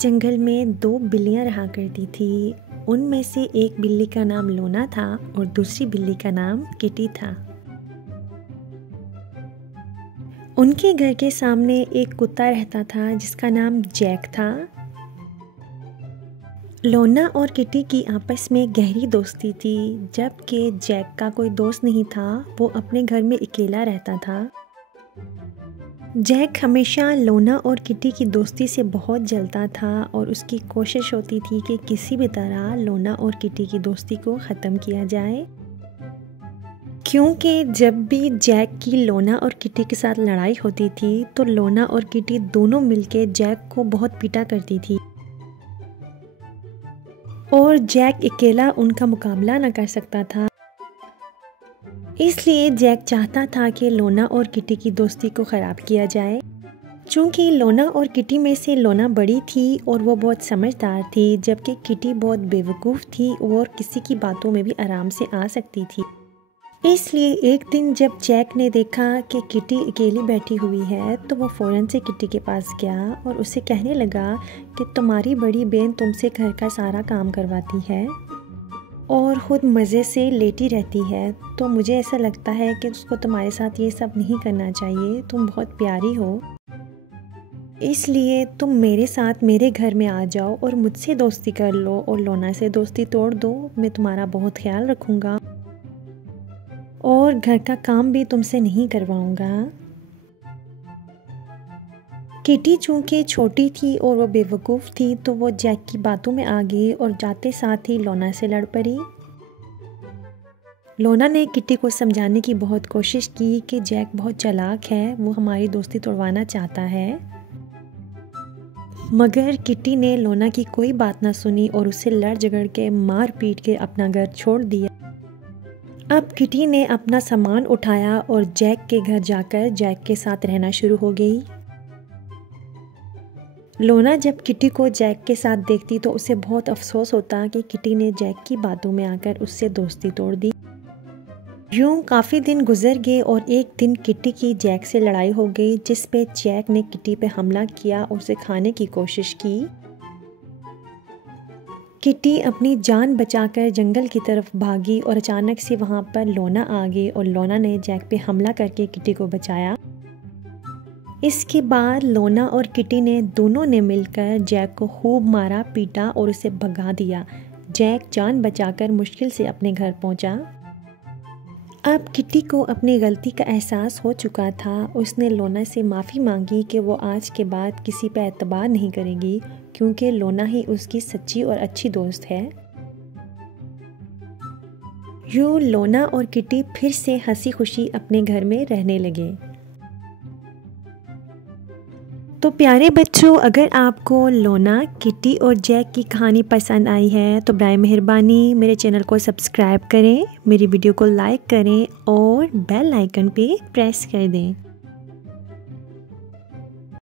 जंगल में दो बिल्लियां रहा करती थी। उनमें से एक बिल्ली का नाम लोना था और दूसरी बिल्ली का नाम किटी था। उनके घर के सामने एक कुत्ता रहता था जिसका नाम जैक था। लोना और किटी की आपस में गहरी दोस्ती थी, जबकि जैक का कोई दोस्त नहीं था। वो अपने घर में अकेला रहता था। जैक हमेशा लोना और किटी की दोस्ती से बहुत जलता था और उसकी कोशिश होती थी कि किसी भी तरह लोना और किटी की दोस्ती को ख़त्म किया जाए, क्योंकि जब भी जैक की लोना और किटी के साथ लड़ाई होती थी तो लोना और किटी दोनों मिलकर जैक को बहुत पीटा करती थी और जैक अकेला उनका मुकाबला न कर सकता था। इसलिए जैक चाहता था कि लोना और किटी की दोस्ती को ख़राब किया जाए। चूँकि लोना और किटी में से लोना बड़ी थी और वो बहुत समझदार थी, जबकि किटी बहुत बेवकूफ़ थी और किसी की बातों में भी आराम से आ सकती थी। इसलिए एक दिन जब जैक ने देखा कि किटी अकेली बैठी हुई है तो वो फ़ौरन से किटी के पास गया और उसे कहने लगा कि तुम्हारी बड़ी बहन तुमसे घर का सारा काम करवाती है और ख़ुद मज़े से लेटी रहती है, तो मुझे ऐसा लगता है कि उसको तुम्हारे साथ ये सब नहीं करना चाहिए। तुम बहुत प्यारी हो, इसलिए तुम मेरे साथ मेरे घर में आ जाओ और मुझसे दोस्ती कर लो और लोना से दोस्ती तोड़ दो। मैं तुम्हारा बहुत ख्याल रखूँगा और घर का काम भी तुमसे नहीं करवाऊँगा। किटी चूँकि छोटी थी और वो बेवकूफ़ थी तो वो जैक की बातों में आ गई और जाते साथ ही लोना से लड़ पड़ी। लोना ने किटी को समझाने की बहुत कोशिश की कि जैक बहुत चालाक है, वो हमारी दोस्ती तोड़वाना चाहता है, मगर किटी ने लोना की कोई बात ना सुनी और उसे लड़ झगड़ के मार पीट के अपना घर छोड़ दिया। अब किटी ने अपना सामान उठाया और जैक के घर जाकर जैक के साथ रहना शुरू हो गई। लोना जब किटी को जैक के साथ देखती तो उसे बहुत अफसोस होता कि किटी ने जैक की बातों में आकर उससे दोस्ती तोड़ दी। यूं काफ़ी दिन गुजर गए और एक दिन किटी की जैक से लड़ाई हो गई, जिस पे जैक ने किटी पे हमला किया और उसे खाने की कोशिश की। किटी अपनी जान बचाकर जंगल की तरफ भागी और अचानक से वहाँ पर लोना आ गई और लोना ने जैक पे हमला करके किटी को बचाया। इसके बाद लोना और किटी ने दोनों ने मिलकर जैक को खूब मारा पीटा और उसे भगा दिया। जैक जान बचाकर मुश्किल से अपने घर पहुंचा। अब किटी को अपनी गलती का एहसास हो चुका था। उसने लोना से माफ़ी मांगी कि वो आज के बाद किसी पर एतबार नहीं करेगी, क्योंकि लोना ही उसकी सच्ची और अच्छी दोस्त है। यूं लोना और किटी फिर से हंसी खुशी अपने घर में रहने लगे। तो प्यारे बच्चों, अगर आपको लोना, किटी और जैक की कहानी पसंद आई है तो बराए मेहरबानी मेरे चैनल को सब्सक्राइब करें, मेरी वीडियो को लाइक करें और बेल आइकन पे प्रेस कर दें।